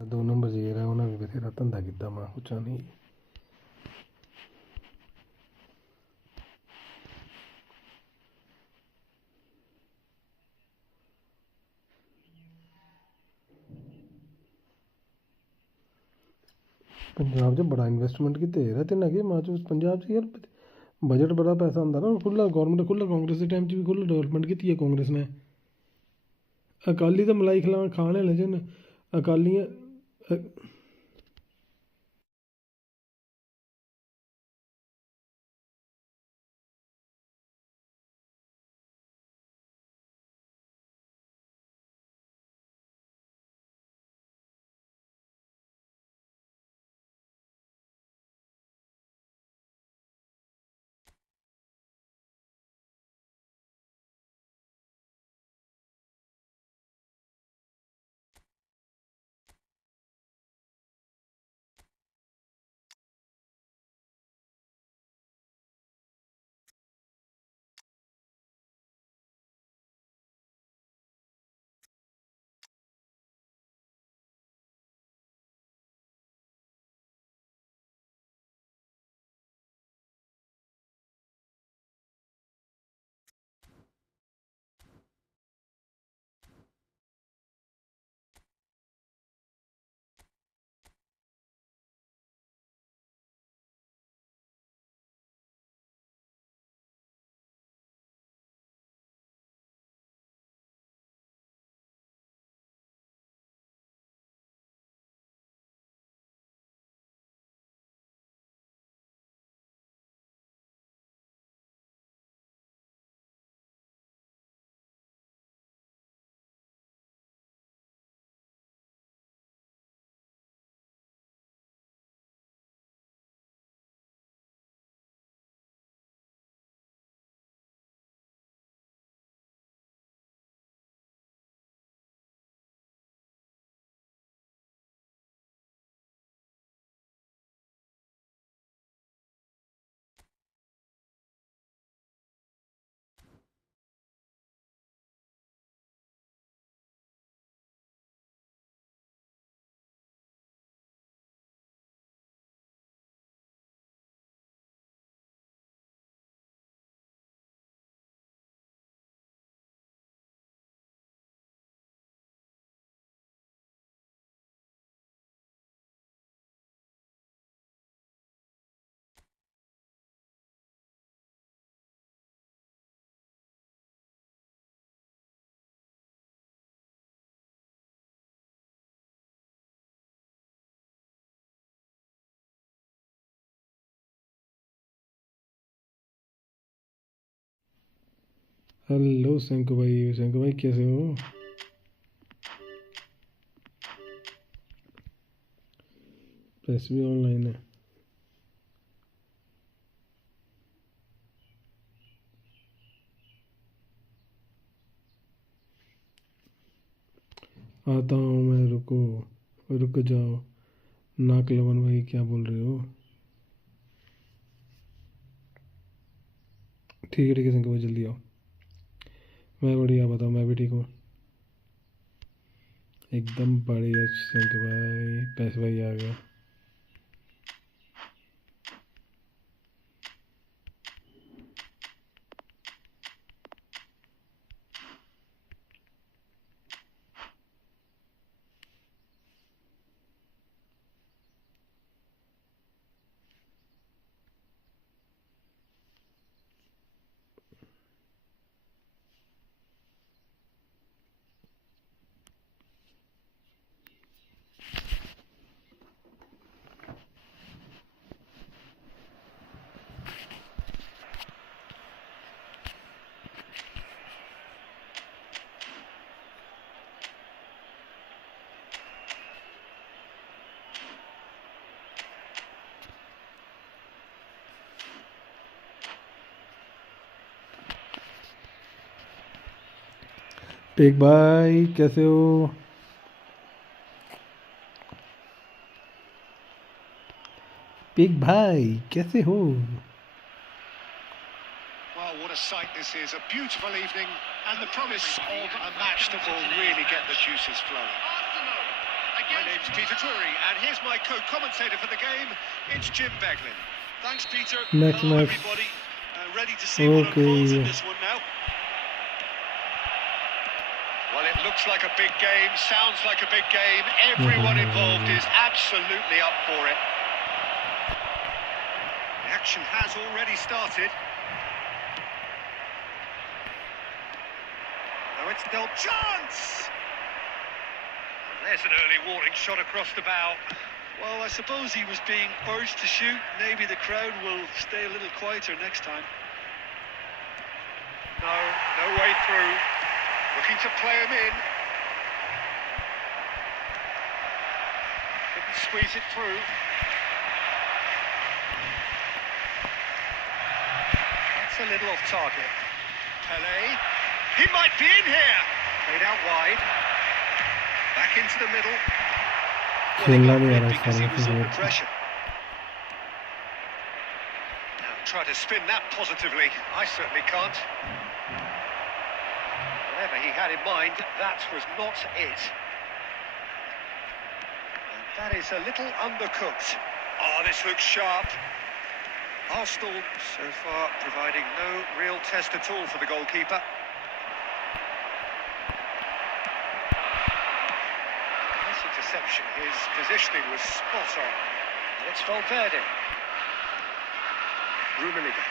2 number जी रहा उन्हें भी बथेरा धंधा किया मैं कुछ नहीं पंजाब च बड़ा इन्वेस्टमेंट किते यार ते ना कि मैं पंजाब च यार बजट बड़ा पैसा होंदा ना खुला गौरमेंट खुला कांग्रेस के टाइम च भी खुला डेवलपमेंट की है कांग्रेस ने अकाली तो मलाई खिला खाने वाले जन अकालियां हेलो शंकु भाई कैसे हो प्रेस भी ऑनलाइन है आता हूँ मैं रुक जाओ नाक लवन भाई क्या बोल रहे हो ठीक है शंकु भाई जल्दी आओ मैं बढ़िया बताओ मैं भी ठीक हूँ एकदम बढ़िया शंकु भाई पैसे भाई आ गया टेक भाई कैसे हो पिग भाई कैसे हो Well, what a sight this is. A beautiful evening and the promise of a match that will really get the juices flowing. Arsenal My name's Peter Drury, and here's my co-commentator for the game. It's Jim Beglin. Thanks, Peter. Next Hello, match. everybody. Ready to see what unfolds in this one now. Well, it looks like a big game, sounds like a big game. Everyone involved is absolutely up for it. The action has already started. Now it's Del Chance! There's an early warning shot across the bow. Well, I suppose he was being urged to shoot. Maybe the crowd will stay a little quieter next time. No way through. Looking to play him in. Couldn't squeeze it through. That's a little off target. Pele. He might be in here. Played out wide. Back into the middle. Because he was under pressure. Now try to spin that positively. I certainly can't. Whatever he had in mind, that was not it. And that is a little undercooked. Oh, this looks sharp. Arsenal so far providing no real test at all for the goalkeeper. Nice interception. His positioning was spot on. And it's Valverde. Rummenigge.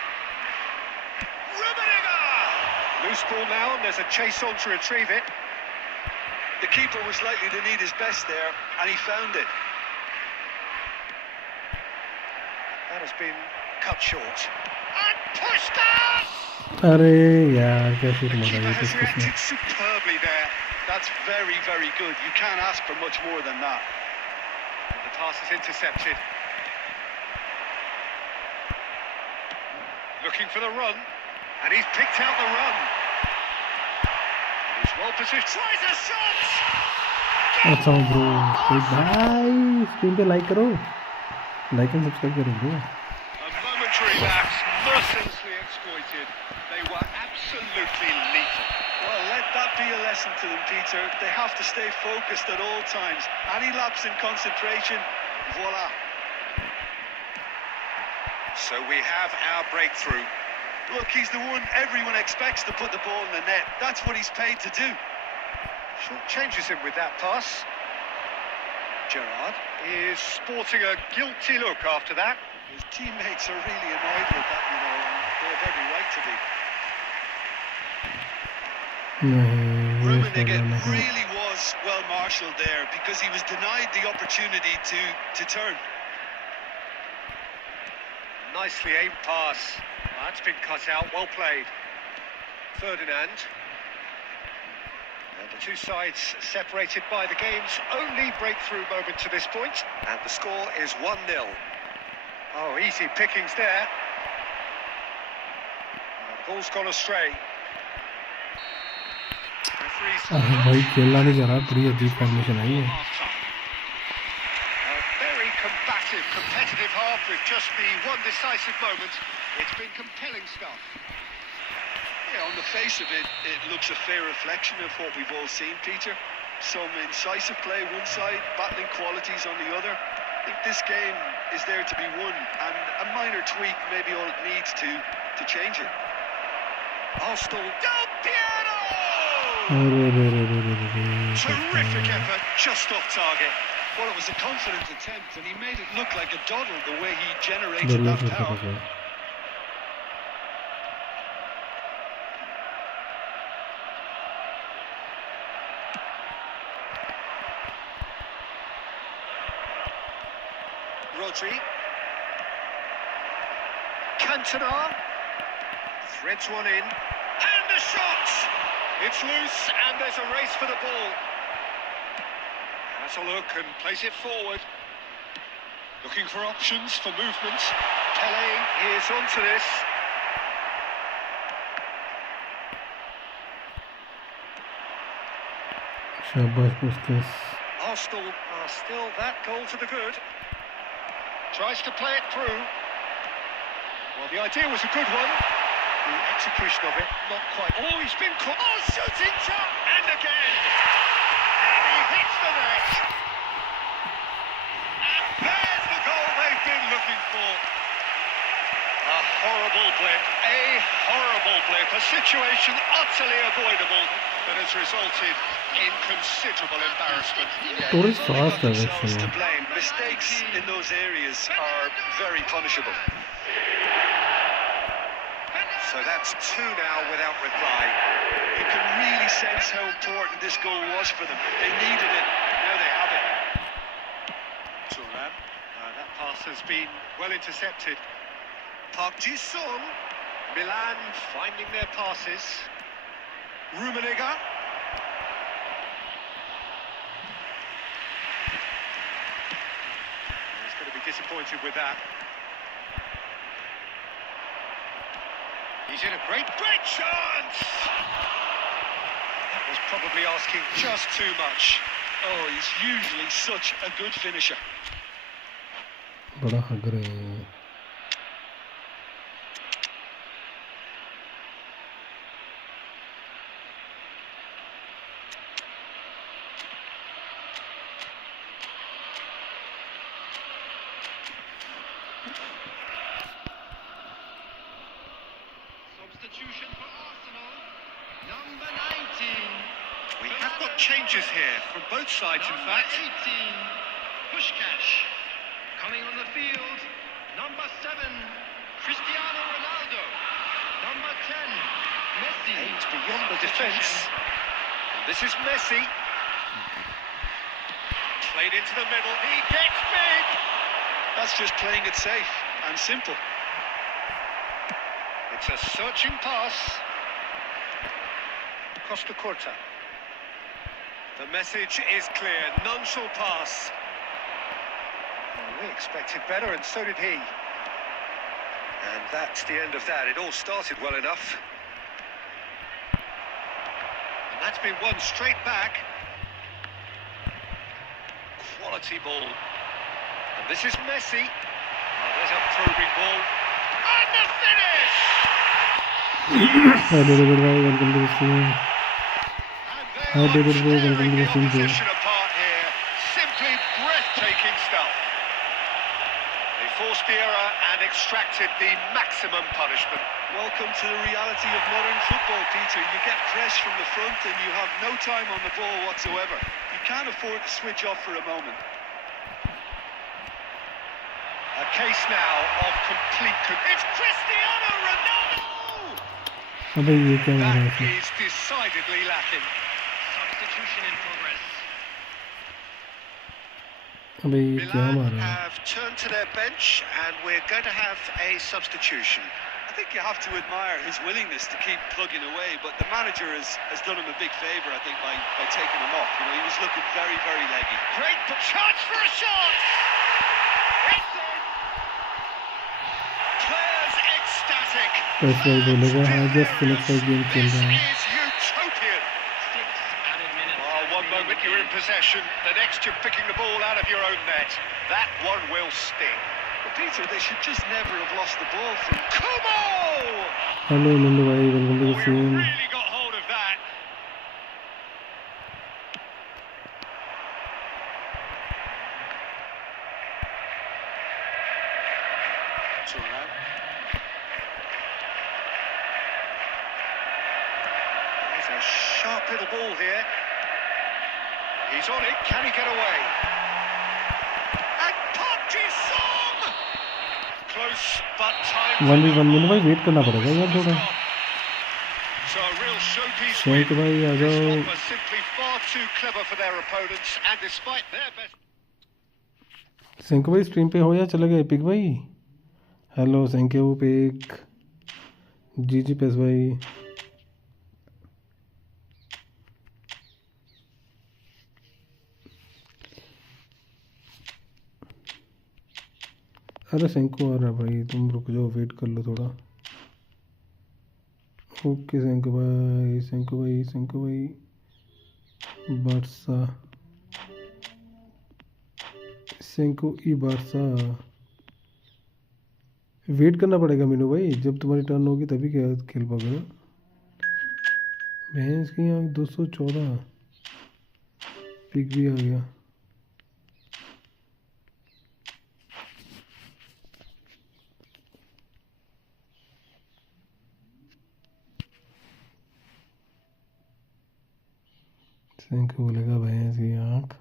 Loose ball now, and there's a chase on to retrieve it. The keeper was likely to need his best there, and he found it. That has been cut short. And pushed out! अरे यार क्या shoot The मारा keeper ये has किसने reacted superbly there. That's very, very good. You can't ask for much more than that. And the pass is intercepted. Looking for the run. And he's picked out the run. He's well positioned. Tries a shot! अच्छा bro भाई screen पे like करो like and subscribe करो bro A momentary lapse, mercilessly exploited. They were absolutely lethal. Well, let that be a lesson to them, Peter. They have to stay focused at all times. Any lapse in concentration, voila. So we have our breakthrough. Look, he's the one everyone expects to put the ball in the net. That's what he's paid to do. Short changes him with that pass. Gerrard is sporting a guilty look after that. His teammates are really annoyed with that, you know, and they have every right to be. Rummenigge really was well marshalled there because he was denied the opportunity to turn. Nicely aimed pass. That's been cut out, well played. Ferdinand. And the two sides separated by the game's only breakthrough moment to this point. And the score is 1-0. Oh, easy pickings there. The ball's gone astray. भाई खेलना नहीं जा रहा पूरी अजीब formation है ये Very combative, competitive half with just the one decisive moment. It's been compelling stuff. Yeah, on the face of it, it looks a fair reflection of what we've all seen, Peter. Some incisive play one side, battling qualities on the other. I think this game is there to be won, and a minor tweak may be all it needs to change it. Arsenal. Del Piero! Terrific effort, just off target. Well, it was a confident attempt, and he made it look like a doddle the way he generated that power. Rodri. Cantona. Threads one in. And a shot! It's loose, and there's a race for the ball. Has a look and plays it forward. Looking for options for movement. Pele is onto this. Arsenal are still that goal to the good. Tries to play it through. Well, the idea was a good one. The execution of it, not quite. Oh, he's been caught. Oh, shooting shot! And again! And he hits the net! horrible blip, a situation utterly avoidable that has resulted in considerable embarrassment. Total fast Themselves to direction. blame. Mistakes in those areas are very punishable. So that's two now without reply. You can really sense how important this goal was for them. They needed it. Now they have it. Turan, that pass has been well intercepted. Park Ji-sung, Milan finding their passes. Rummenigge. He's going to be disappointed with that. He's in a great chance! That was probably asking just too much. Oh, he's usually such a good finisher. बड़ा हग रहे हैं. Substitution for Arsenal, number 19. We have got changes here from both sides, in Number fact. 18, Pushkash. Coming on the field, number 7, Cristiano Ronaldo. Number 10, Messi. Aimed beyond the defence. And this is Messi. Played into the middle. He gets big. That's just playing it safe and simple. It's a searching pass. Costa Corta. The message is clear. None shall pass. Well, we expected better, and so did he. And that's the end of that. It all started well enough. And that's been won straight back. Quality ball. And this is Messi. Oh, there's a probing ball. And the finish! Hi David bhai, welcome to the stream. Hi David bhai, welcome to the stream too. Opposition apart here. Simply breathtaking stuff. They forced the error and extracted the maximum punishment. Welcome to the reality of modern football, Peter. You get press from the front and you have no time on the ball whatsoever. You can't afford to switch off for a moment. A case now of complete... It's Cristiano Ronaldo! अबे ये क्या हो रहा That है? is decidedly lacking. Substitution in progress. अबे ये क्या Milan मार रहा है? have turned to their bench and we're going to have a substitution. I think you have to admire his willingness to keep plugging away, but the manager has done him a big favour, I think, by taking him off. You know, he was looking very, very leggy. Great chance for a shot! It's in! Players ecstatic. That's why बोलेगा I just finished the game खेल This रहा हूँ. is utopian. 6 added minutes. Oh, one moment you're in possession, the next you're picking the ball out of your own net. That one will sting. But Peter, they should just never have lost the ball from... Kubo! Hello Nandu bhai, welcome to the Oh, you stream. really got hold of that. Turan. There's a sharp little ball here. He's on it. Can he get away? And Park Ji-sung! Close, but time. 1v1 Nandu bhai wait करना पड़ेगा यार थोड़ा. So a real showpiece Thank you win. bhai, आ This जाओ. lot was simply far too clever for their opponents, and despite their best. सिंक भाई stream पे हो या चले गए पिक भाई? हेलो थैंक यू पिक. जी पेस भाई. अरे सेंको आ रहा है भाई, तुम रुक जाओ, वेट कर लो थोड़ा. ओके सेंको भाई, सेंको भाई, सेंको भाई. बारसा सेंको ई बारसा. वेट करना पड़ेगा मीनू भाई, जब तुम्हारी टर्न होगी तभी क्या खेल पाओगे. भैंस की यहाँ 214 पिक भी आ गया. सैंको बोलेगा भैंस की आँख।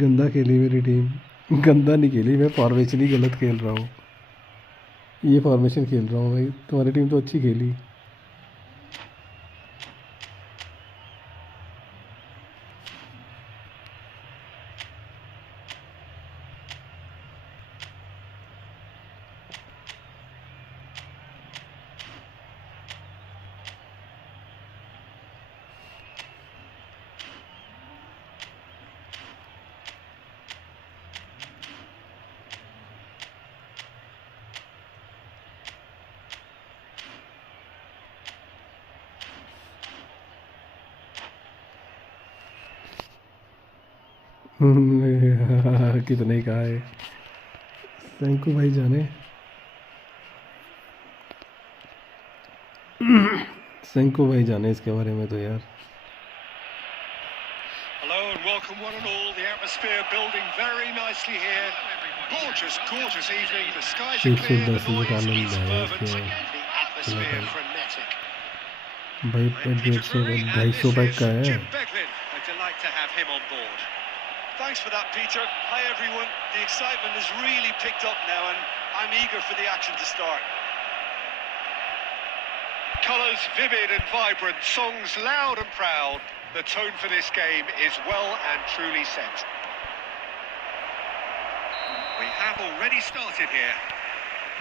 गंदा खेली मेरी टीम। गंदा नहीं खेली, मैं फॉर्मेशन ही गलत खेल रहा हूँ। ये फॉर्मेशन खेल रहा हूँ भाई, तुम्हारी टीम तो अच्छी खेली। कितने का है सैंको भाई जाने। सैंको भाई जाने इसके बारे में तो यार। Hello and welcome one and all. The atmosphere building very nicely here. Gorgeous, gorgeous evening. The skies are clear, the noise is fervent, the atmosphere frenetic. भाई 150-250 पैक का है। Jim Beglin, a delight to have him on board. Thanks for that, Peter. Hi, everyone. The excitement has really picked up now, and I'm eager for the action to start. Colours vivid and vibrant, songs loud and proud. The tone for this game is well and truly set. We have already started here.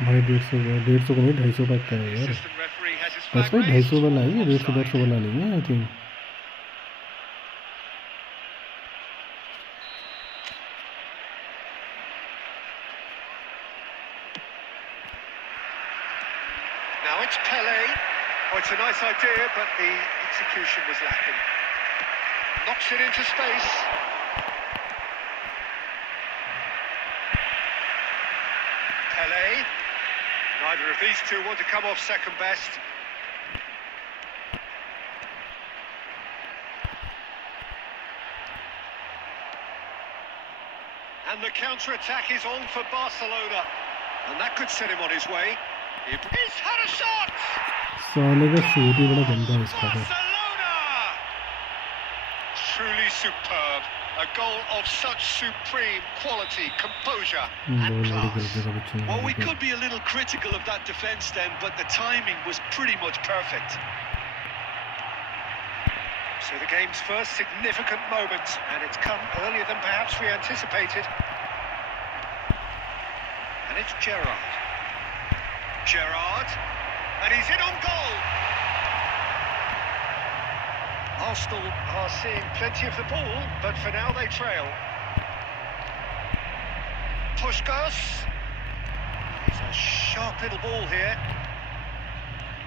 भाई 150 को नहीं 250 pack का है यार। Assistant referee has his बस flag भाई raised. 250 वाला ही है, 150 Offside. वाला नहीं है I think. Now it's Pele. Oh, it's a nice idea, but the execution was lacking. Knocks it into space. Pele. Neither of these two want to come off second best. And the counter-attack is on for Barcelona. And that could set him on his way. He's had a shot! साले का shoot ही बड़ा गंदा है इसका। Barcelona! Truly superb. A goal of such supreme quality, composure and class. Well, we could be a little critical of that defence then, but the timing was pretty much perfect. So the game's first significant moment, and it's come earlier than perhaps we anticipated. And it's Gerrard. Gerrard, and he's in on goal. Arsenal are seeing plenty of the ball, but for now they trail. Puskás. It's a sharp little ball here.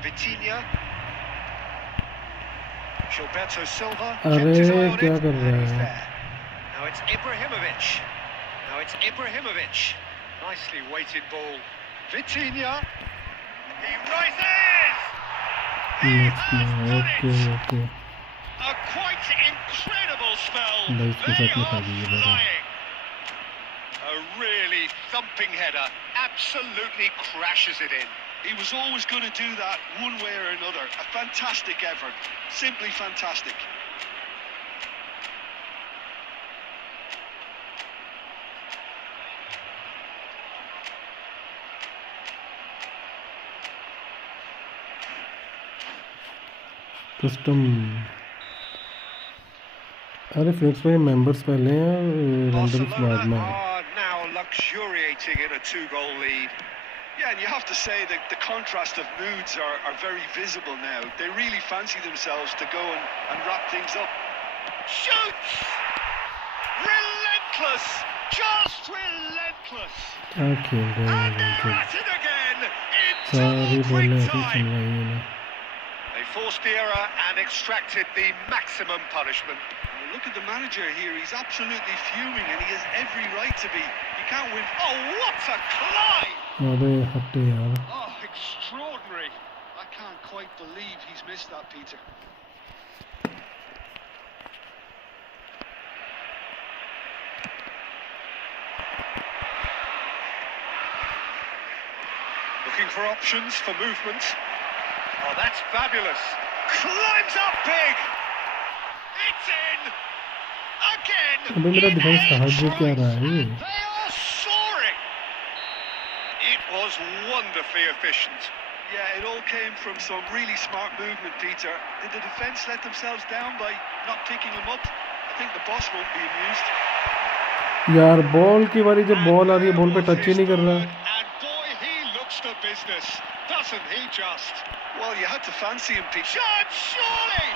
Vitinha. Gilberto Silva. Kept his eye on क्या it, कर रहा and he's है? there. Now it's Ibrahimovic. Nicely weighted ball. Vitinha. He rises! He has done okay it! A quite incredible spell. Nice They pick up, are Nikhil. flying. A really thumping header. Absolutely crashes it in. He was always going to do that one way or another. A fantastic effort. Simply fantastic. Custom. अरे flex भाई members पहले हैं, रेंडम्स बाद Barcelona में। are now luxuriating in a 2-goal lead. Yeah, and you have to say that the contrast of moods are very visible now. They really fancy themselves to go and wrap things up. Shoots! Relentless! Just relentless! क्या खेल रहे हैं And they're बिल्कुल। at it again in सारी double बॉलें quick ऐसी time. चलवाई है। They forced the error and extracted the maximum punishment. Look at the manager here. He's absolutely fuming, and he has every right to be. You can't win. Oh, what a climb! अबे हटे यार। Oh, extraordinary. I can't quite believe he's missed that, Peter. Looking for options for movement. Oh, that's fabulous. Climbs up big. It's in. Again. अबे मेरा defence कहाँ जो क्या रहा है ये? They are soaring. It was wonderfully efficient. Yeah, it all came from some really smart movement, Peter. Did the defence let themselves down by not picking him up? I think the boss won't be amused. यार ball की बारी जब ball आ रही है ball पे touch ही नहीं कर रहा. And boy, he looks the business, doesn't he just? Well, you had to fancy him, Peter. Judge, surely!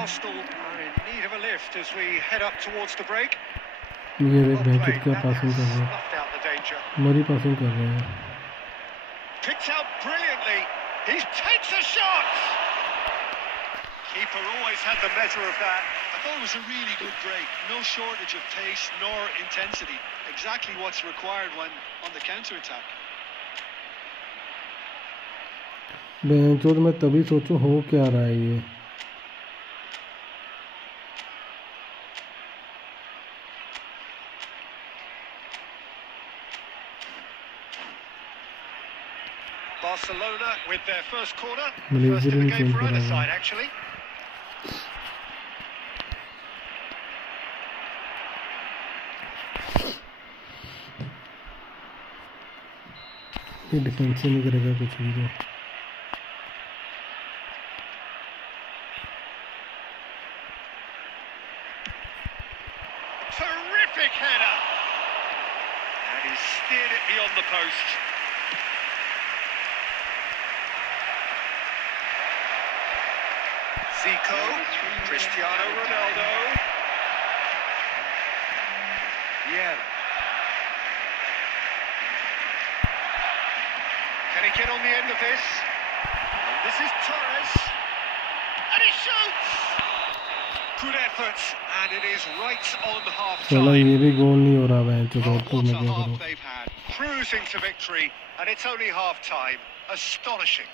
Arsenal are in need of a lift as we head up towards the break. ये देख banquet क्या passing कर रहे हैं. Snuffed out the danger. मरी passing कर रहे हैं. Picked out brilliantly. He takes a shot. Keeper always had the measure of that. I thought it was a really good break. No shortage of pace nor intensity. Exactly what's required when on the counter-attack. बेंचों में तभी सोचूं हो क्या रहा है ये. Barcelona with their first corner. Malaysia First in the didn't game change for either that one. side, actually. ये डिफेंस ही नहीं करेगा कुछ भी. तो Terrific header. And he steered it beyond the post. Zico, Cristiano Ronaldo. Yeah. Can he get on the end of this? And this is Torres. And he shoots! Good effort, and it is right on चला half-time. ये भी गोल नहीं हो रहा है. तो Oh, doctor what में a क्या half करूं. they've had. Cruising to victory, and it's only half-time. Astonishing.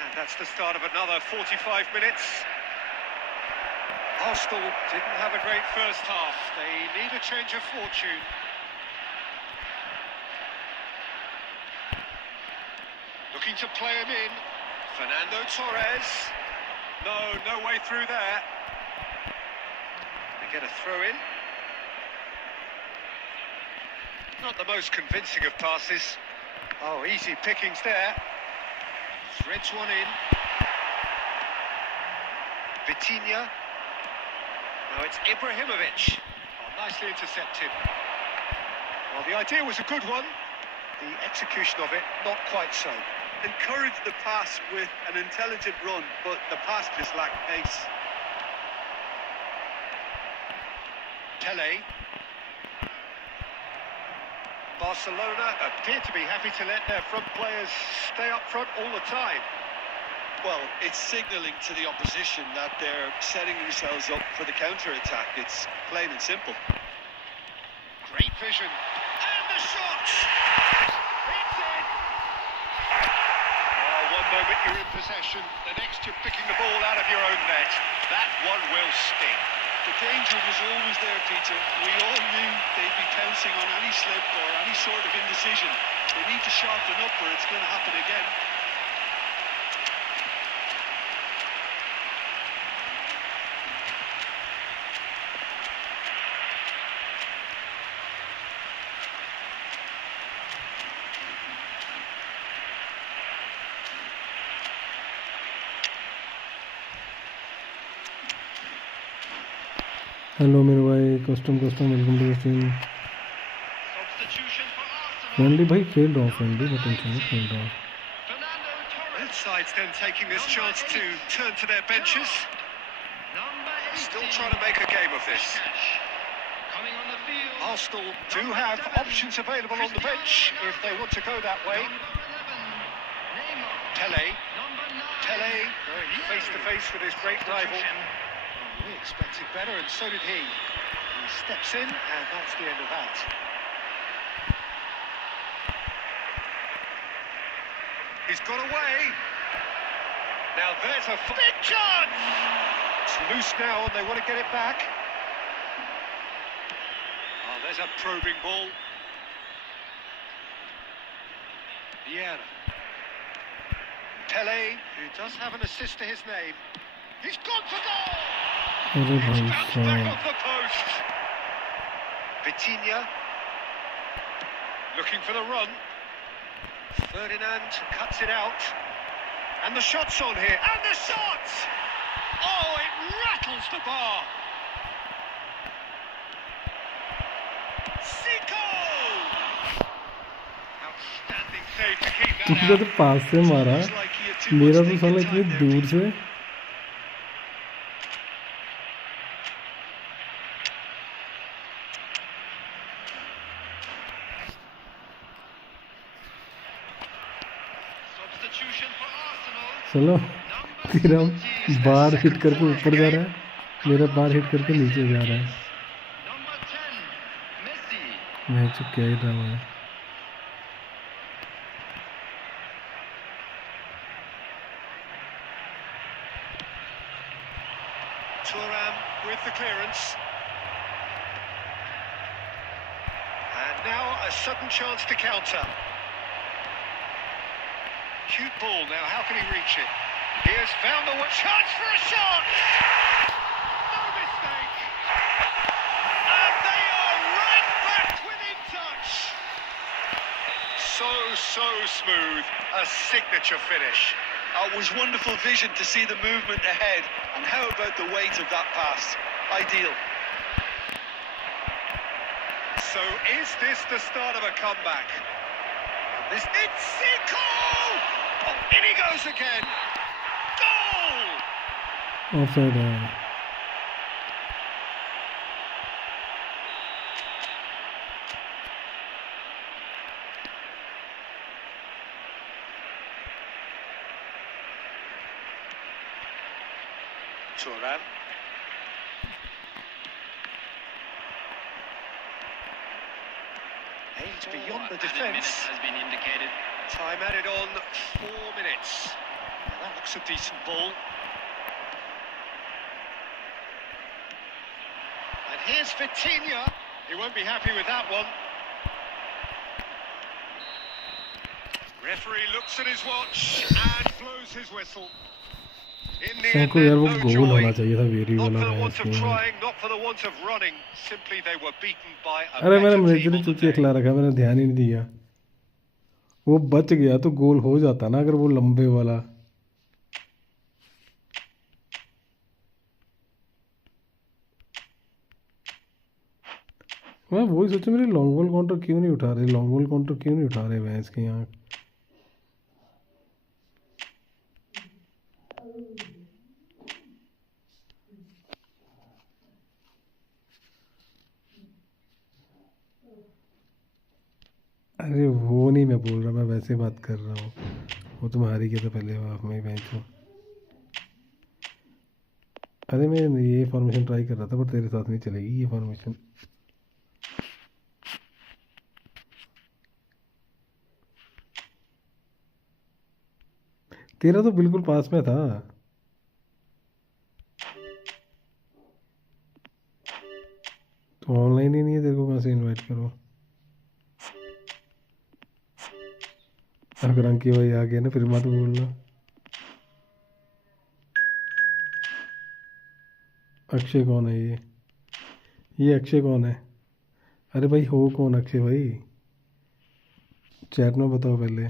And that's the start of another 45 minutes. Arsenal didn't have a great first half. They need a change of fortune. Looking to play him in. Fernando Torres. No way through there. They get a throw in. Not the most convincing of passes. Oh, easy pickings there. Threads one in. Vitinha. Now it's Ibrahimovic. Oh, nicely intercepted. Well, the idea was a good one. The execution of it, not quite so. Encouraged the pass with an intelligent run, but the pass just lacked pace. Pele. Barcelona appear to be happy to let their front players stay up front all the time. Well, it's signalling to the opposition that they're setting themselves up for the counter-attack. It's plain and simple. Great vision. And the shot! It's in! Oh, one moment you're in possession, the next you're picking the ball out of your own net. That one will sting. The danger was always there, Peter. We all knew they'd be pouncing on any slip or any sort of indecision. They need to sharpen up or it's going to happen again. Hello मेरे भाई कस्टम welcome to the stream. Substitution for Arsenal. Friendly भाई खेल रहा हूँ friendly मैं tension नहीं खेल रहा हूँ. Fernando Torres. Both sides then taking this chance to turn to their benches. Number 18. Still trying to make a game of this. Puskás. Coming on the field. Arsenal do have options available on the bench if they want to go that way. Number 11. Neymar. Pele. Number 9. Pele going face to face with his great rival. Substitution. We expected better, and so did he. He steps in, and that's the end of that. He's got away. Now there's a big chance! It's loose now and they want to get it back. Oh, there's a probing ball. Vieira. Pele, who does have an assist to his name. He's gone for goal! अरे It's भाई bounced back साहब off the post. Vitinha. Looking for the run. Ferdinand cuts it out. And the shot's on here. And the shot! Oh, it rattles the bar. Zico! Outstanding save to keep that तुझे out. तो पास से मारा Looks like he had too मेरा much तो thinking साला time इतनी there, दूर Peter. से Substitution for Arsenal. चलो Number तेरा 70. बार हिट करके ऊपर जा रहा है मेरा बार हिट करके नीचे जा रहा है Number 10. Messi. मैं तो क्या ही ड्रामा है Thuram with the clearance. And now a sudden chance to counter. Cute ball now, how can he reach it? He has found the chance for a shot! No mistake! And they are right back within touch! So smooth, a signature finish. It was wonderful vision to see the movement ahead, and how about the weight of that pass? Ideal. So is this the start of a comeback? This it's Zico! Oh, in he goes again. Goal! Offside है Thuram. Aimed beyond the Added minutes defence. has been indicated. Time added on 4 minutes. Now that looks a decent ball. And here's Vitinha. He won't be happy with that one. Referee looks at his watch and blows his whistle. In the end, को यार वो no गोल joy. होना चाहिए था very Not वाला for the match want of में trying, not for the want of running. Simply they were beaten by a अरे मैंने better team manager on the चूतिया day. खिला रखा मैंने ध्यान ही नहीं दिया वो बच गया तो गोल हो जाता ना अगर वो लंबे वाला मैं वही सोचा मेरे लॉन्ग बॉल काउंटर क्यों नहीं उठा रहे लॉन्ग बॉल काउंटर क्यों नहीं उठा रहे भैंस के यहाँ अरे वो नहीं मैं बोल रहा मैं वैसे बात कर रहा हूँ वो तुम हारी गया था पहले हाफ में मैच को अरे मैं ये फॉर्मेशन ट्राई कर रहा था पर तेरे साथ नहीं चलेगी ये फॉर्मेशन तेरा तो बिल्कुल पास में था तो ऑनलाइन ही नहीं है तेरे को कहाँ से इनवाइट करो अगर अंकी भाई आ गया ना फिर मत बोलना अक्षय कौन है ये अक्षय कौन है अरे भाई हो कौन अक्षय भाई चैट में बताओ पहले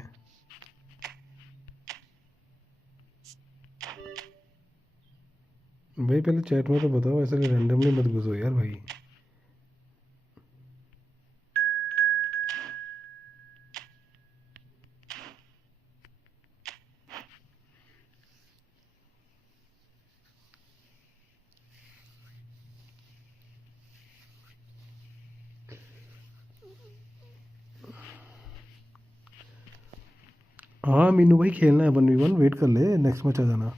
भाई पहले चैट में तो बताओ ऐसे रैंडमली मत घुसो यार भाई हाँ मीनू भाई खेलना है 1v1 वेट कर ले नेक्स्ट मैच आ जाना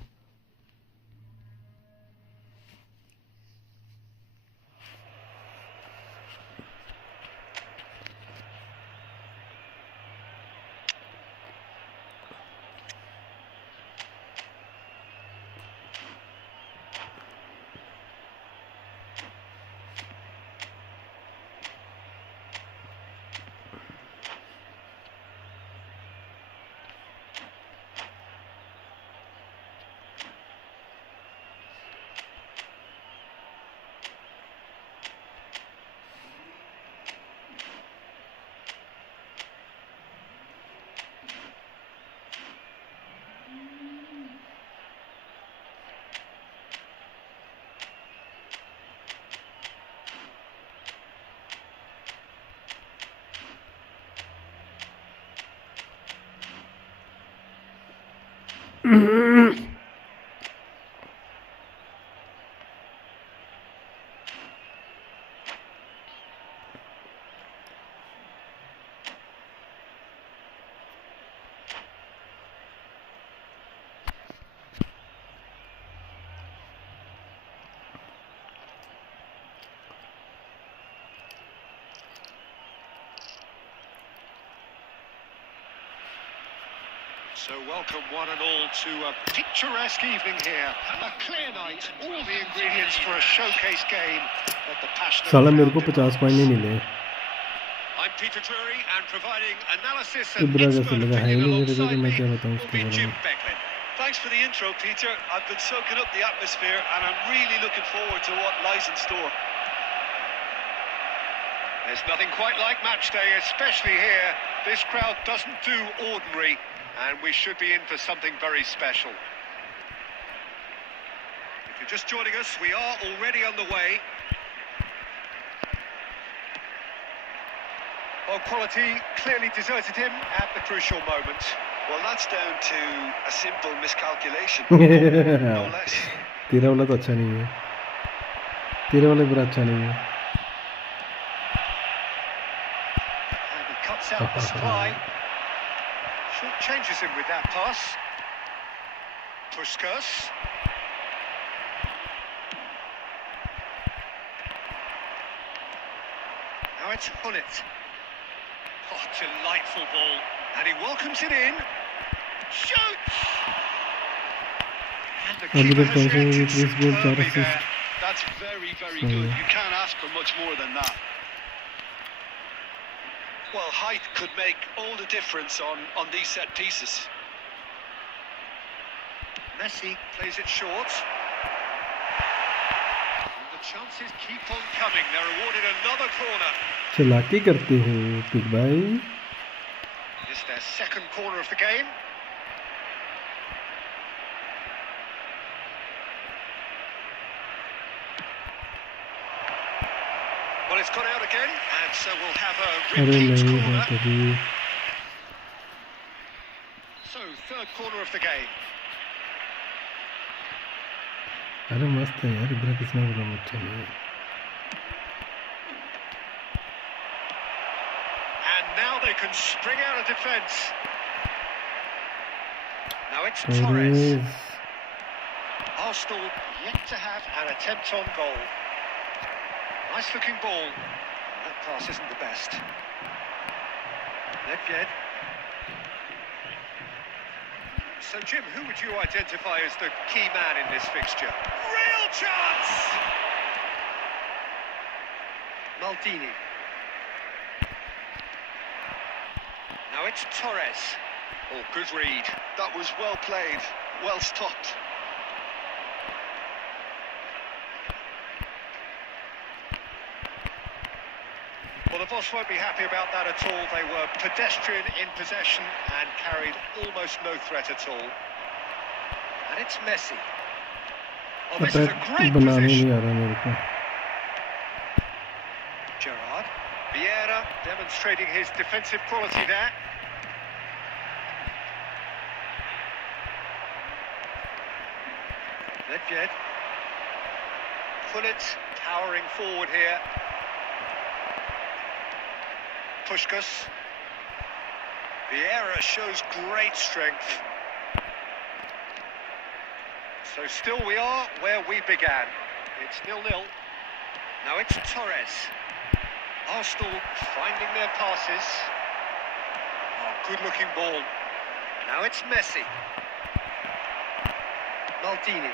So welcome one and all to a picturesque evening here. A clear night, all the ingredients for a showcase game that the passionate साला मेरे को crowd 50 पॉइंट नहीं मिले. I'm Peter Drury and providing analysis and इब्रा कैसे expert लगा है ही opinion नहीं मेरे को, alongside तो मैं me क्या बताऊं will उसके be बारे Jim में. Becklin. Thanks for the intro, Peter. I've been soaking up the atmosphere and I'm really looking forward to what lies in store. There's nothing quite like match day, especially here. This crowd doesn't do ordinary, and we should be in for something very special. If you're just joining us, we are already on the way. Well, quality clearly deserted him at the crucial moment. Well, that's down to a simple miscalculation, no less. तेरा वाला तो अच्छा नहीं है. तेरे वाला इब्रा अच्छा नहीं है. And he cuts out the supply. Short changes him with that pass. Puskas. Now it's Hunnit. Oh, delightful ball. And he welcomes it in. Shoots! And the अभी keeper तक has 5 reacted में 30 गोल 4 superbly assist. there. That's very, very So, good. yeah. You can't ask for much more than that. Well, height could make all the difference on these set pieces. Messi plays it short. And the chances keep on coming. They're awarded another corner. चलाकी करते हो pig भाई. It's their second corner of the game. Well, it's got out again, and so we'll have a अरे repeat नहीं है corner. कभी. So, third corner of the game. अरे मस्त है यार, इब्रा किसने बोला मत चलिए. And now they can spring out of defence. Now it's Torres. Torres. Arsenal yet to have an attempt on goal. Nice looking ball. That pass isn't the best. Nedved. So Jim, who would you identify as the key man in this fixture? Real chance! Maldini. Now it's Torres. Oh, good read. That was well played, well stopped. Well, the boss won't be happy about that at all. They were pedestrian in possession and carried almost no threat at all. And it's Messi. Oh, this is a great बनाने position. नहीं आ रहा मेरे को. Gerrard. Vieira demonstrating his defensive quality there. Nedved. Hunnit towering forward here. Puskas. Vieira shows great strength. So still we are where we began. It's 0-0. Now it's Torres. Arsenal finding their passes. Oh, good-looking ball. Now it's Messi. Maldini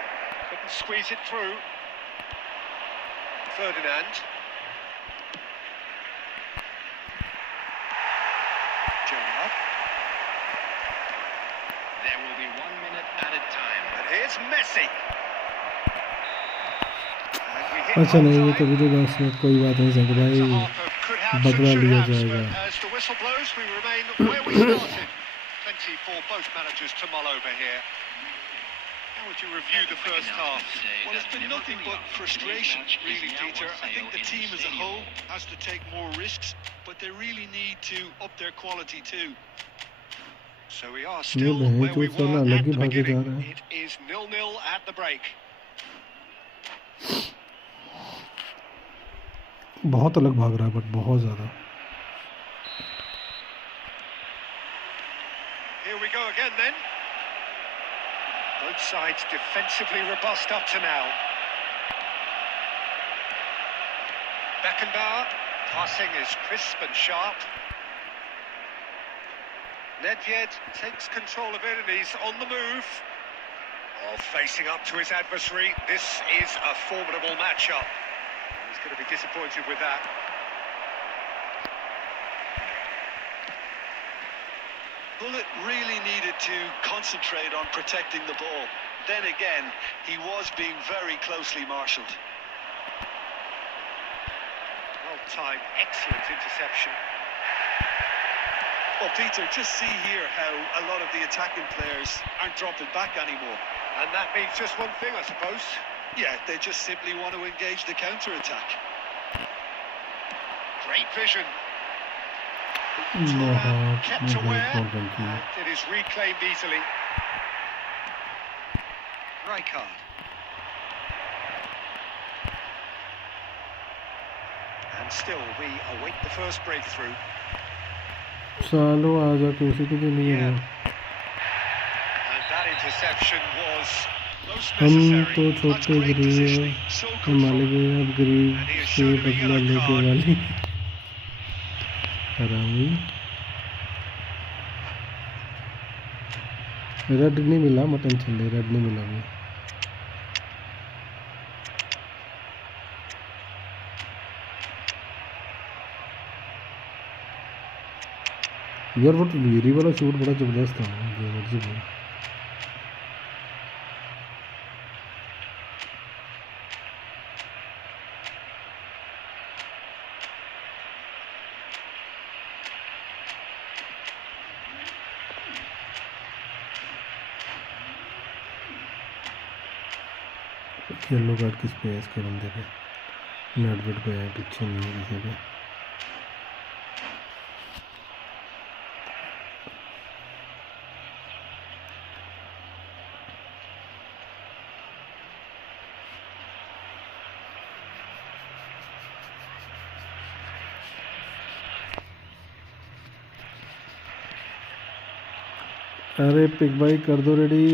couldn't squeeze it through. Ferdinand. Gerrard. There will be 1 minute added time. And here's Messi. And we hit अच्छा नहीं, ये half-time. तो video loss में कोई बात नहीं संग भाई. So Harper could have some बदला should लिया haves, जाएगा. but as the whistle blows, we remain where we started. Plenty for both managers to mull over here. How would you review the first half? Well, it's been nothing but frustration, really, Peter. I think the team as a whole has to take more risks, but they really need to up their quality too. So we are ये still बहन where we चोद साला were अलग at he the भागे जा beginning. रहा है। It is 0-0 at the break. बहुत अलग भाग रहा है बट बहुत ज़्यादा। Here we go again then. Both sides defensively robust up to now. Beckenbauer, passing is crisp and sharp. Nedved takes control of it and he's on the move. Oh, facing up to his adversary. This is a formidable matchup. He's going to be disappointed with that. Bullet really needed to concentrate on protecting the ball. Then again, he was being very closely marshalled. Well timed, excellent interception. Well, Peter, just see here how a lot of the attacking players aren't dropping back anymore. And that means just one thing, I suppose. Yeah, they just simply want to engage the counter-attack. Great vision. बहुत Kept aware. बहुत And it is reclaimed easily. Rijkaard. And still, we await the first breakthrough. सालों आ जाके उसी को नहीं है। And that interception was most हम necessary. तो छोटे गरीब हमारे अब गरीब से बदला लेके वाली हरामी। रेड नहीं मिला, मत टेंशन ले, रेड नहीं मिला अभी। यार वो वीरी वाला शूट बड़ा जबरदस्त था जो मर्जी बोल। येलो कार्ड किस पे है इसके बंदे पे? नेटवेट पे है, पीछे नहीं है किसी पे। अरे पिक भाई कर दो रेडी।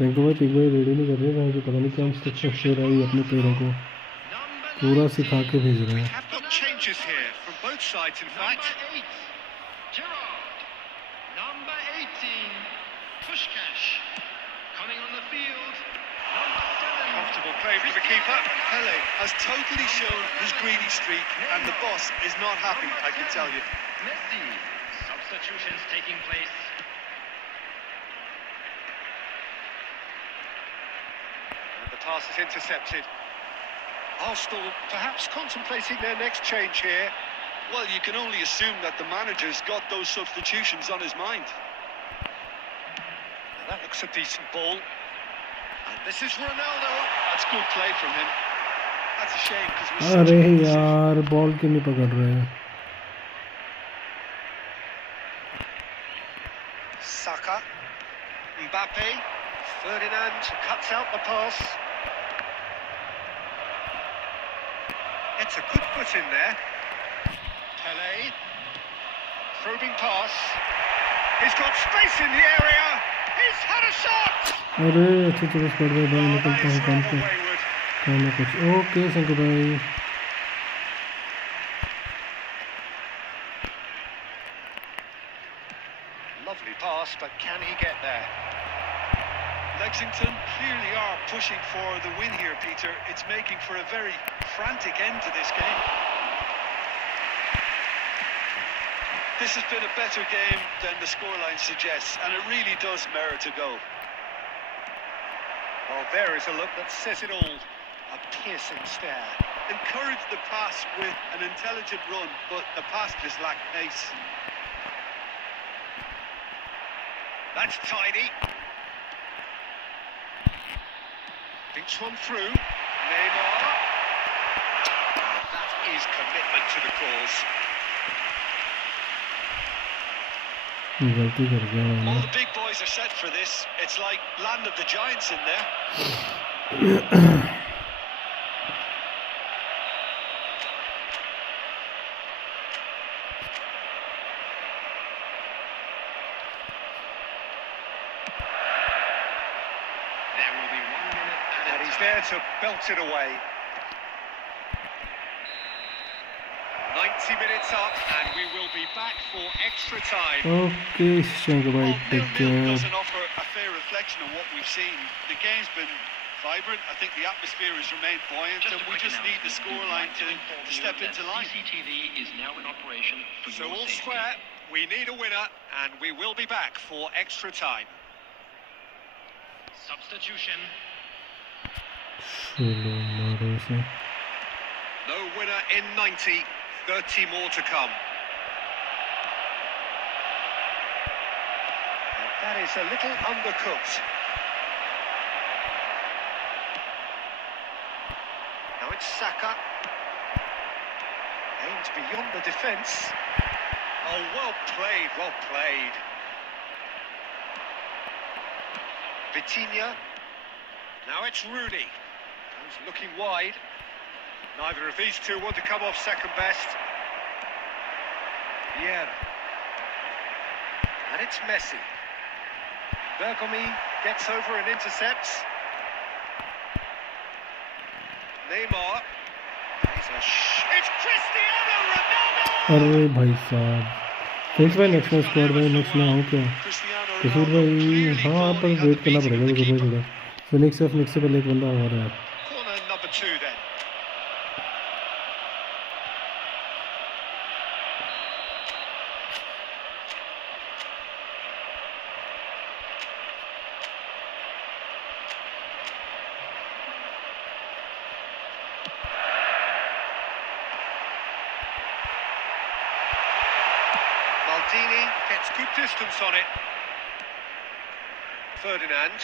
थैंक यू भाई। पिक भाई रेडी नहीं कर रहे हैं, पता नहीं क्या इंस्ट्रक्शन दे रहा है अपने प्लेयरों को, पूरा सिखा के भेज रहे हैं। We have got changes here from both sides, in fact. Number 18, Pushkash. Coming on the field, number 7. Comfortable play for the keeper. Pele has totally shown his greedy streak, and the boss is not happy, I can tell you. Messi. Substitutions taking place. And the pass is intercepted. Arsenal perhaps contemplating their next change here. Well, you can only assume that the manager's got those substitutions on his mind. That looks a decent ball. And this is Ronaldo. That's good play from him. That's a shame because it was अरे such a good decision. यार ball क्यों नहीं पकड़ रहे हैं? Saka. Mbappe. Ferdinand cuts out the pass. It's a good foot in there. Pele. Probing pass. He's got space in the area. He's had a shot. अरे अच्छे से बस कर दे भाई, Oh, निकलता that हूँ is काम rather से, wayward. काम में कुछ। ओके संकु भाई। but can he get there? Lexington clearly are pushing for the win here, Peter. It's making for a very frantic end to this game. This has been a better game than the scoreline suggests, and it really does merit a go. Well, there is a look that says it all. A piercing stare. Encouraged the pass with an intelligent run, but the pass just lacked pace. That's tidy. Thinks one through. Neymar. That is commitment to the cause. गलती कर गया मैंने. All the big boys are set for this. It's like land of the giants in there. There will be 1 minute And he's there to belt it away. 90 minutes up, and we will be back for extra time. Okay, SQUADGOD Well, take 0-0 care. doesn't offer a fair reflection of what we've seen. The game's been vibrant. I think the atmosphere has remained buoyant, and we just need the scoreline to step into line. CCTV is now in operation for So your all safety. square, we need a winner, and we will be back for extra time. Substitution. चलो मारो इसे. No winner in 90, 30 more to come. That is a little undercooked. Now it's Saka. Aims beyond the defence. Oh, well played, well played. Vitinha. Now it's Rooney. Who's looking wide. Neither of these two want to come off second best. Vieira. And it's Messi. Bergomi gets over and intercepts. Neymar. It's Cristiano Ronaldo! अरे भाई साहब. Next भाई next में squad भाई next में आऊँ क्या? Cristiano कसूर Ronaldo भाई clearly हाँ following पर up वेट the करना beating पड़ेगा of the कसूर भाई keeper. थोड़ा. फिनिक्स से पहले एक बंदा आ रहा है. Corner number 2 then. Maldini gets good distance on it. Ferdinand.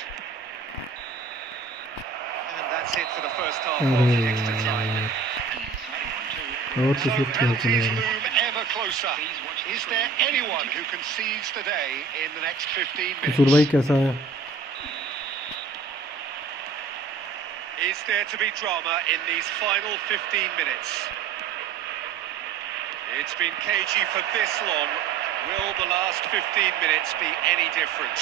And that's it for the first half of the extra time. अरे An exciting one too. और So तो फिर क्या penalties चलेगा? loom ever closer. Is there anyone who can seize the day in the next 15 कसूर भाई minutes? कैसा है? Is there to be drama in these final 15 minutes? It's been cagey for this long. Will the last 15 minutes be any different?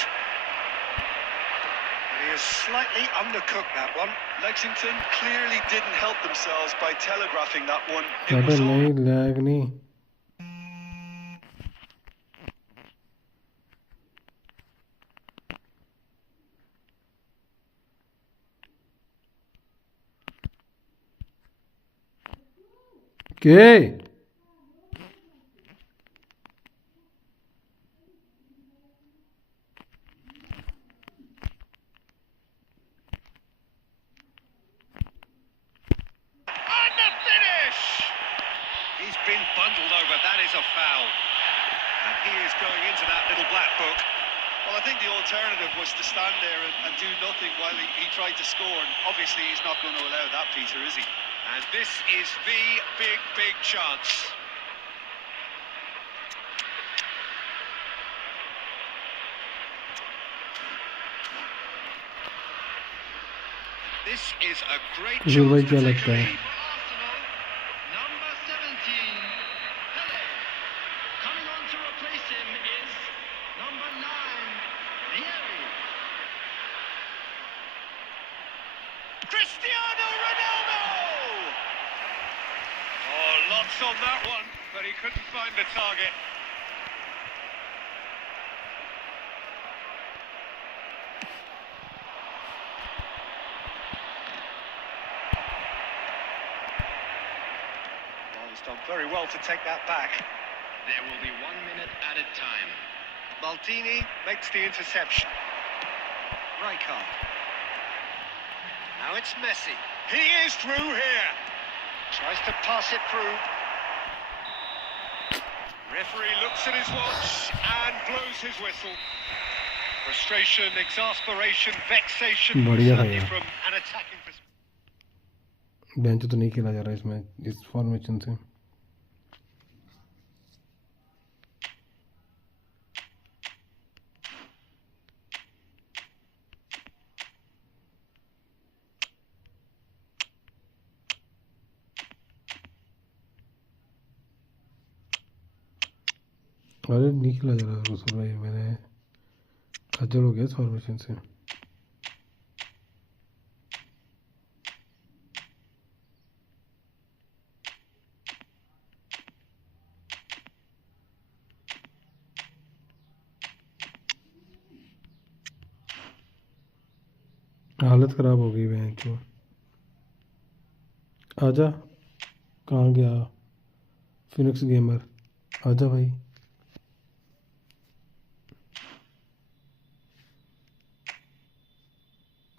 And he has slightly undercooked that one. Lexington clearly didn't help themselves by telegraphing that one. It अबे was all नहीं lag नहीं. के And the finish! He's been bundled over. That is a foul. And he is going into that little black book. Well, I think the alternative was to stand there and do nothing while he tried to score. And obviously, he's not going to allow that, Peter, is he? And this is the big, big chance. This is a great कसूर भाई chance क्या to take लगता a है? lead. For Arsenal, number 17, Pele. Coming on to replace him is number 9, Vieri. Cristiano Ronaldo! Oh, lots on that one, but he couldn't find the target. He's done very well to take that back. There will be 1 minute added time. Maldini makes the interception. Rijkaard. Now it's Messi. He is through here. Tries to pass it through. Referee looks at his watch and blows his whistle. Frustration, exasperation, vexation, बढ़िया था certainly यार। from an attacking perspective. Bench तो नहीं खेला जा रहा इसमें, इस फॉर्मेशन से। अरे नहीं खेला जा रहा कसूर भाई, मैंने खज्जल हो गया इस फॉर्मेशन से। हालत ख़राब हो गई बहन की। आजा, कहाँ गया फिनिक्स गेमर, आजा भाई।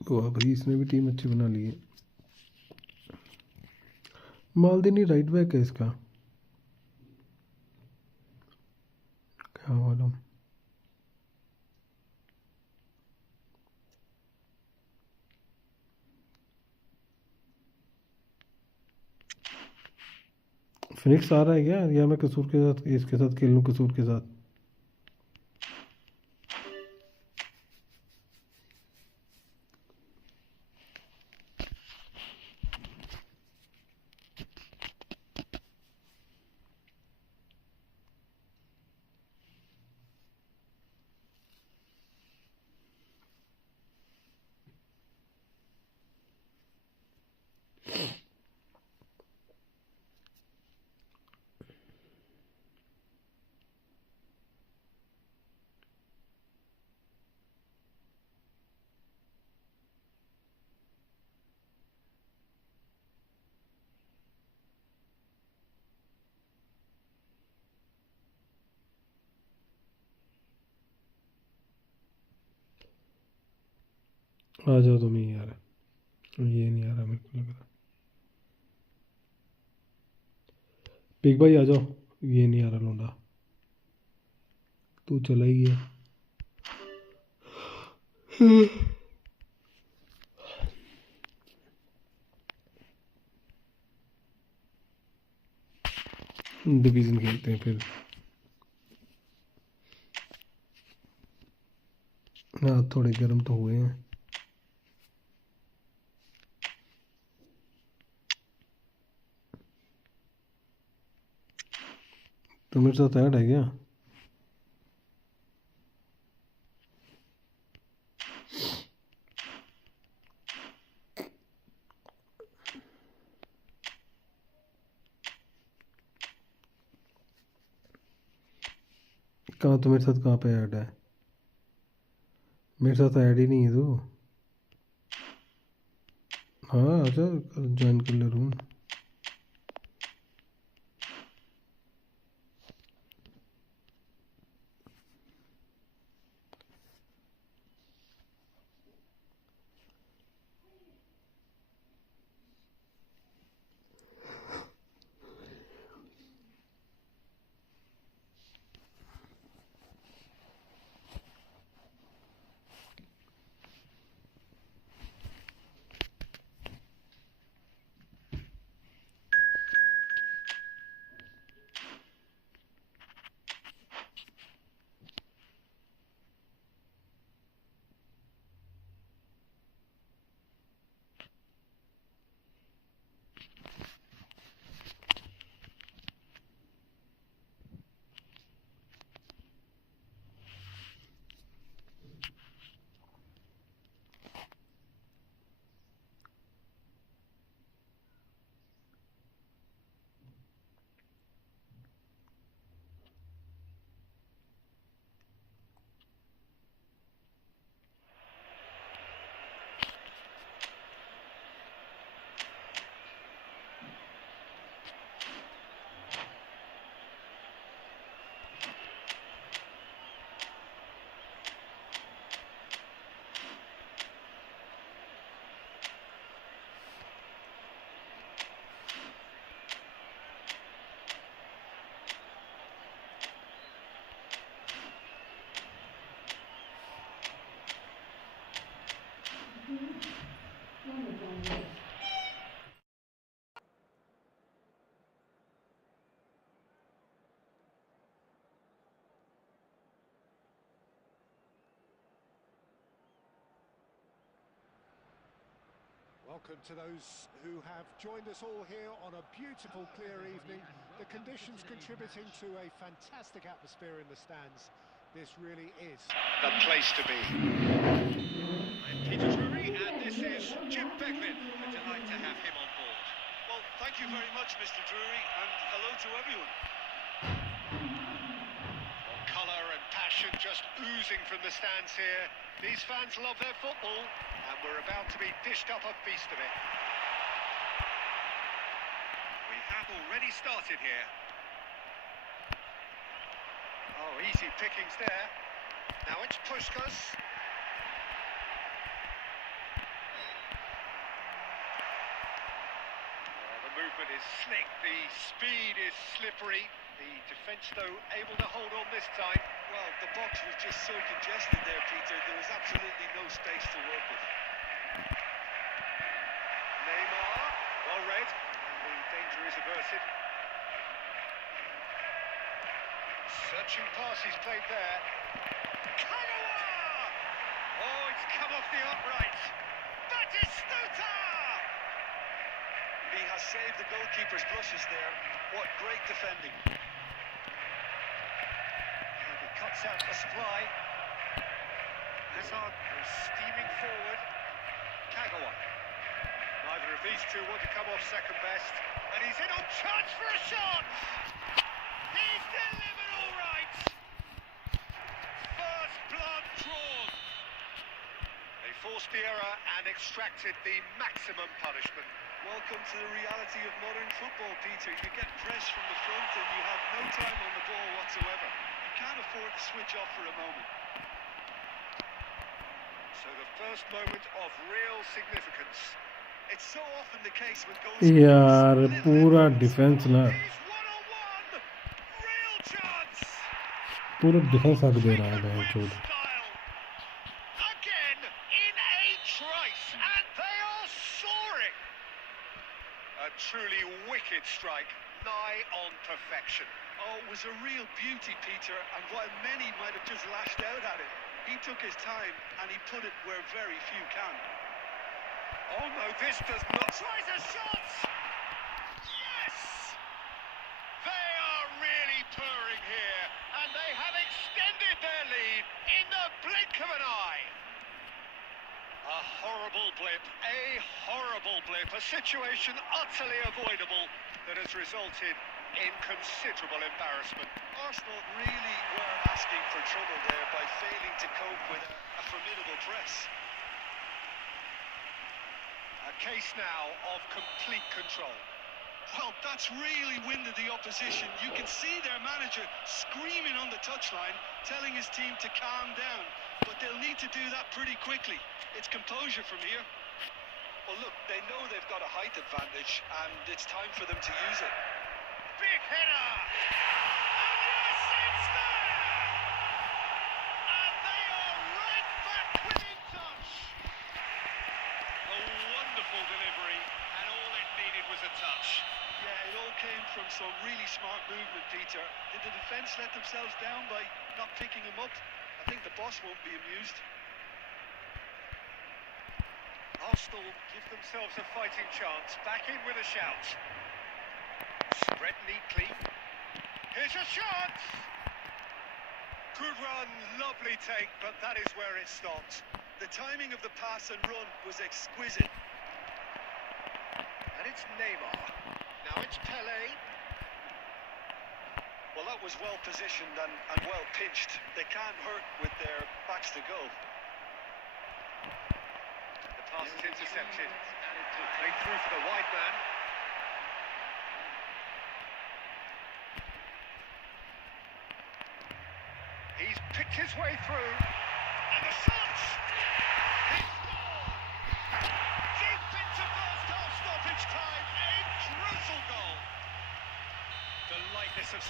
वाह भाई, इसने भी टीम अच्छी बना ली है। मालदीनी राइट बैक है इसका, क्या मालूम। फिनिक्स आ रहा है क्या, या मैं कसूर के साथ इसके साथ खेल लूँ, कसूर के साथ। आ जाओ तुम ही यार, ये नहीं आ रहा मेरे को लग रहा। बिग भाई आ जाओ, ये नहीं आ रहा लौंडा, तू चला ही है। डिवीजन खेलते हैं फिर। हाँ थोड़े गर्म तो हुए हैं। तो मेरे साथ ऐड है क्या? कहाँ, तो मेरे साथ कहाँ पे ऐड है? मेरे साथ ऐड ही नहीं है तू। हाँ आजा, ज्वाइन कर ले room. Welcome to those who have joined us all here on a beautiful, clear evening. The conditions contributing to a fantastic atmosphere in the stands. This really is the place to be. I'm Peter Drury, and this is Jim Beglin. A delight to have him on board. Well, thank you very much, Mr. Drury, and hello to everyone. Colour and passion just oozing from the stands here. These fans love their football, and we're about to be dished up a feast of it. We have already started here. Oh, easy pickings there. Now it's Puskas. The movement is slick, the speed is slippery. The defence, though, able to hold on this time. Well, the box was just so congested there, Peter. There was absolutely no space to work with. Neymar, well read, and the danger is averted. Searching pass he's played there. Kagawa! Oh, it's come off the upright. Batistuta! He has saved the goalkeeper's brushes there. What great defending. And he cuts out the supply. Hazard goes steaming forward. Kagawa. Neither of these two want to come off second best. And he's in on chance for a shot! He's delivered all right! First blood drawn. They forced the error and extracted the maximum punishment. Welcome to the reality of modern football, Peter. You get pressed from the front and you have no time on the ball whatsoever. You can't afford to switch off for a moment. So the first moment of real significance. It's so often the case with goals. यार पूरा defence ना He's one-on-one! Real chance! पूरा defence हक दे रहा है बहन चोद Style. Again in a trice, and they are soaring. A truly wicked strike, nigh on perfection. Oh, it was a real beauty, Peter, and while many might have just lashed out at it, he took his time and he put it where very few can. Oh no, this does not... Tries a shot! Yes! They are really purring here, and they have extended their lead in the blink of an eye. A horrible blip, a situation utterly avoidable that has resulted in considerable embarrassment. Arsenal really were asking for trouble there by failing to cope with a formidable press. A case now of complete control. Well, that's really winded the opposition. You can see their manager screaming on the touchline, telling his team to calm down. But they'll need to do that pretty quickly. It's composure from here. Well, look, they know they've got a height advantage, and it's time for them to use it. Big header! And yes, it's there! And they are right back within touch. A wonderful delivery, and all it needed was a touch. Yeah, it all came from some really smart movement, Peter. Did the defence let themselves down by not picking him up? I think the boss won't be amused. Arsenal give themselves a fighting chance. Back in with a shout. Spread neatly. Here's a shot! Good run, lovely take, but that is where it stopped. The timing of the pass and run was exquisite. And it's Neymar. Now it's Pele. Well, that was well positioned and well pinched. They can't hurt with their backs to goal. The pass is intercepted. Played through for the wide man. He's picked his way through. And the shot! He scored! Deep into first half stoppage time. A crucial goal. The lightness of...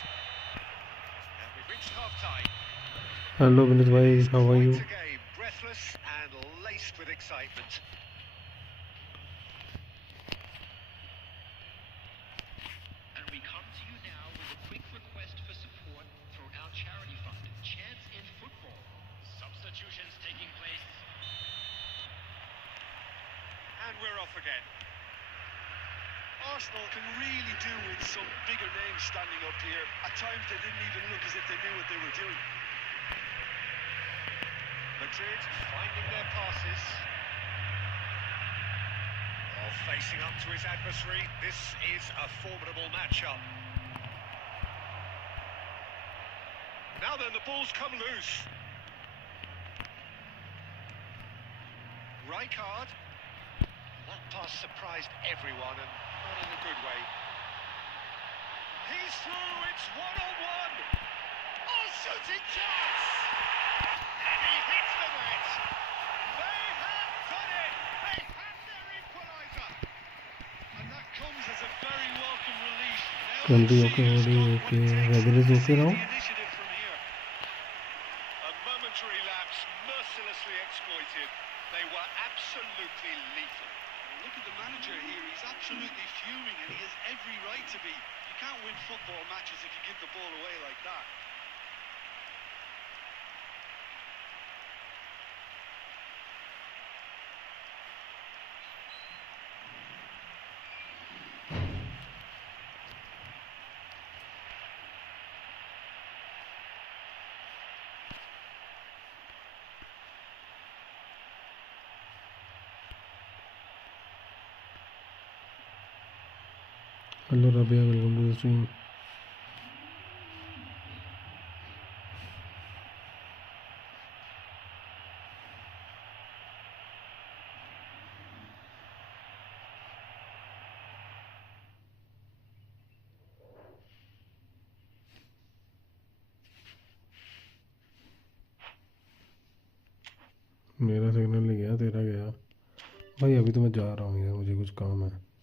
And we've reached half-time. Hello Vineet भाई how are you Quite a game, breathless and laced with excitement. And we come to you now with a quick request for support through our charity fund, Chance in Football. Substitutions taking place. And we're off again. Arsenal can really do with some bigger names standing up here. At times they didn't even look as if they knew what they were doing. Madrid finding their passes. Oh, facing up to his adversary. This is a formidable matchup. Now then, the ball's come loose. Rijkaard. That pass surprised everyone, and not in a good way. He's through, it's one-on-one. Oh, shooting chance! And he hits the net. They have done it. They have their equaliser. And that comes as a very welcome relief. Now Country they've okay, seen okay, who's got what it okay. takes Weather is to okay seize now. the initiative from here. A momentary lapse mercilessly exploited. They were absolutely lethal. Look at the manager here, he's absolutely fuming and he has every right to be. You can't win football matches if you give the ball away like that. Hello Rabia, welcome to the stream. मेरा signal नहीं गया, तेरा गया भाई। अभी तो मैं जा रहा हूँ यार, मुझे कुछ काम है।